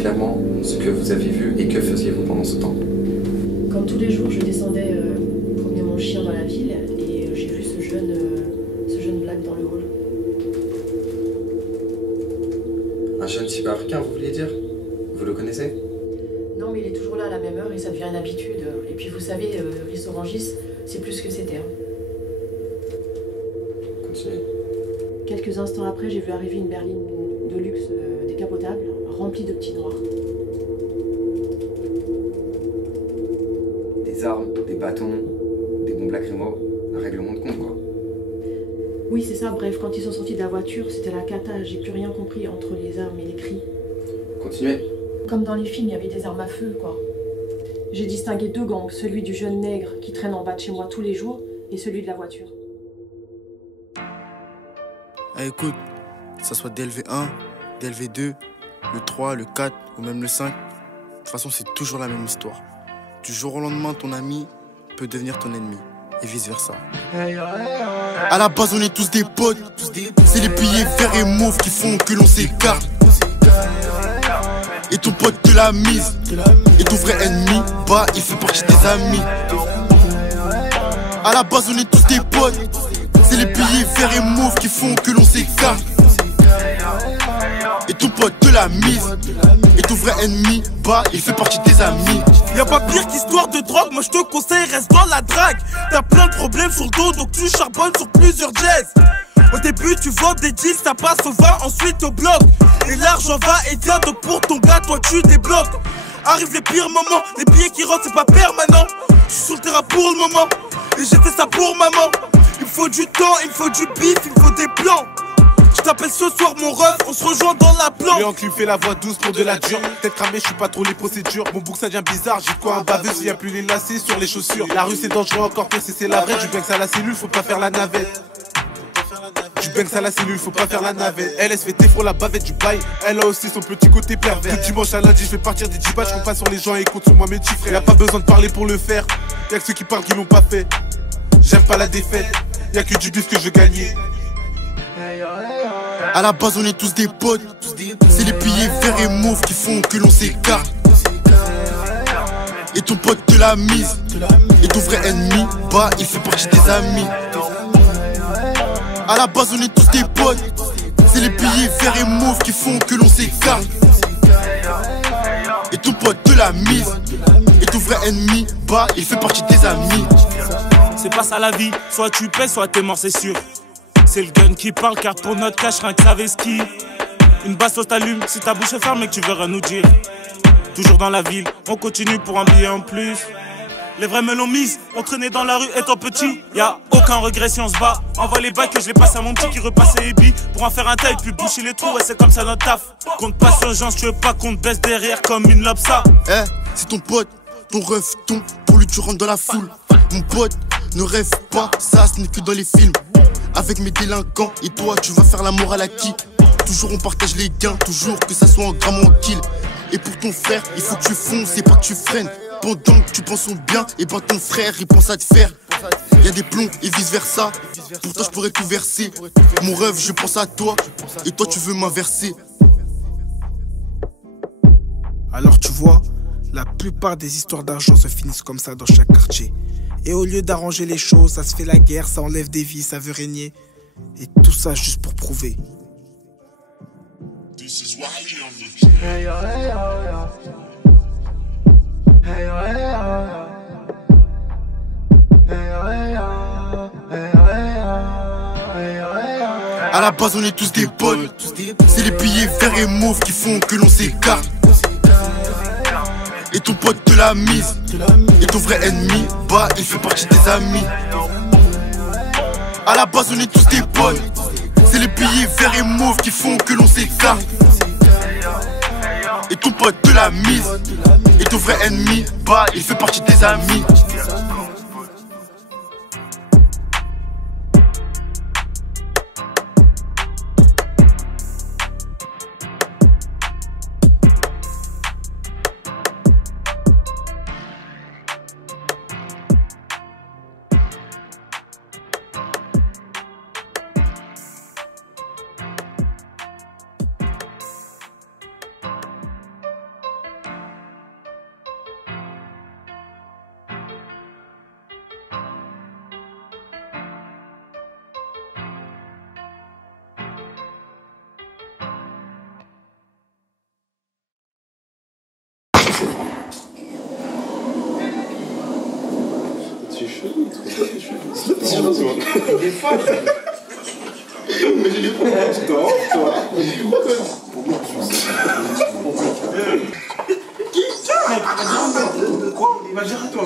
clairement ce que vous avez vu et que faisiez-vous pendant ce temps? Comme tous les jours, je descendais promener mon chien dans la ville et j'ai vu ce jeune black dans le hall. Un jeune sud-africain, vous vouliez dire? Vous le connaissez? Non, mais il est toujours là à la même heure et ça devient une habitude. Et puis vous savez, restaurant Gis, c'est plus que c'était. Continuez. Quelques instants après, j'ai vu arriver une berline de luxe décapotable, remplie de petits noirs. Des armes, des bâtons, des bombes lacrymo, un règlement de compte quoi. Oui, c'est ça, bref, quand ils sont sortis de la voiture, c'était la cata, j'ai plus rien compris entre les armes et les cris. Continuez. Comme dans les films, il y avait des armes à feu, quoi. J'ai distingué deux gangs, celui du jeune nègre qui traîne en bas de chez moi tous les jours et celui de la voiture. Ah, écoute, que ça soit DLV1, DLV2, le 3, le 4 ou même le 5, de toute façon c'est toujours la même histoire. Du jour au lendemain, ton ami peut devenir ton ennemi et vice versa. À la base on est tous des potes, c'est les billets verts et mauves qui font que l'on s'écarte. Et ton pote te l'a mise, et ton vrai ennemi, bah il fait partie des amis. À la base on est tous des potes, c'est les billets verts et mauves qui font que l'on s'écarte. Et ton pote te l'a mise, et ton vrai ennemi, bah il fait partie des amis. Y'a pas pire qu'histoire de drogue, moi je te conseille, reste dans la drague. T'as plein de problèmes sur le dos, donc tu charbonnes sur plusieurs jazz. Au début tu vends des deals, ça passe au vin, ensuite au bloc. Et l'argent va et vient, donc pour ton gars, toi tu débloques. Arrivent les pires moments, les billets qui rentrent c'est pas permanent. Je suis sur le terrain pour le moment, et j'ai fait ça pour maman. Il me faut du temps, il me faut du bif, il me faut des plans. Je t'appelle ce soir mon ref, on se rejoint dans la planque. Lui en clim fait la voix douce pour de la dure. Tête cramée, je suis pas trop les procédures. Mon bouc ça devient bizarre, j'ai quoi un baveuse, y'a plus les lacets sur les chaussures. La rue c'est dangereux, encore pire c'est la vraie. Du banks à la cellule, faut pas faire la navette. Du banks à la cellule, faut pas faire la navette. Elle se fait défaut la bavette du bail. Elle a aussi son petit côté pervers. Du dimanche à lundi, je fais partir des 10 badges. Je compte pas sur les gens et compte sur moi mes petits frères. Y'a pas besoin de parler pour le faire. Y'a que ceux qui parlent qui l'ont pas fait. J'aime pas la défaite. Y'a que du bif que je veux gagner. À la base on est tous des potes, c'est les billets verts et mauves qui font que l'on s'écarte. Et ton pote te l'a mise, et ton vrai ennemi, bah il fait partie des amis. À la base on est tous des potes, c'est les billets verts et mauves qui font que l'on s'écarte. Et ton pote te l'a mise, et ton vrai ennemi, bah il fait partie des amis. C'est pas ça la vie, soit tu paies, soit t'es mort, c'est sûr. C'est le gun qui parle car pour notre cash rien que ça ski. Une bastos t'allume, si ta bouche est fermée que tu veux rien nous dire. Toujours dans la ville, on continue pour un billet en plus. Les vrais me l'ont mise, on traînait dans la rue étant petit. Y'a aucun regret si on se bat. Envoie les bacs que je les passe à mon petit qui repassait les billes. Pour en faire un taille puis boucher les trous, ouais c'est comme ça notre taf. Compte pas sur urgence, tu veux pas qu'on te baisse derrière comme une lobsa. Eh, c'est ton pote, ton ref, pour lui tu rentres dans la foule. Mon pote, ne rêve pas, ça ce n'est que dans les films. Avec mes délinquants, et toi tu vas faire la morale à qui? Toujours on partage les gains, toujours que ça soit en gramme ou en kill. Et pour ton frère, il faut que tu fonces et pas que tu freines. Pendant que tu penses au bien, et ben ton frère il pense à te faire. Y'a des plombs et vice versa. Pour toi je pourrais tout verser. Mon rêve je pense à toi, et toi tu veux m'inverser. Alors tu vois, la plupart des histoires d'argent se finissent comme ça dans chaque quartier. Et au lieu d'arranger les choses, ça se fait la guerre, ça enlève des vies, ça veut régner. Et tout ça juste pour prouver. À la base on est tous des potes, c'est les billets verts et mauves qui font que l'on s'écarte. Et ton pote te l'a mise, et ton vrai ennemi, bah il fait partie des amis. À la base on est tous des potes, c'est les billets verts et mauves qui font que l'on s'écarte. Et ton pote te l'a mise, et ton vrai ennemi, bah il fait partie des amis. Il est fort. Mais j'ai des problèmes. Toi. Qui? Tiens, mec, quoi? Il va dire à toi.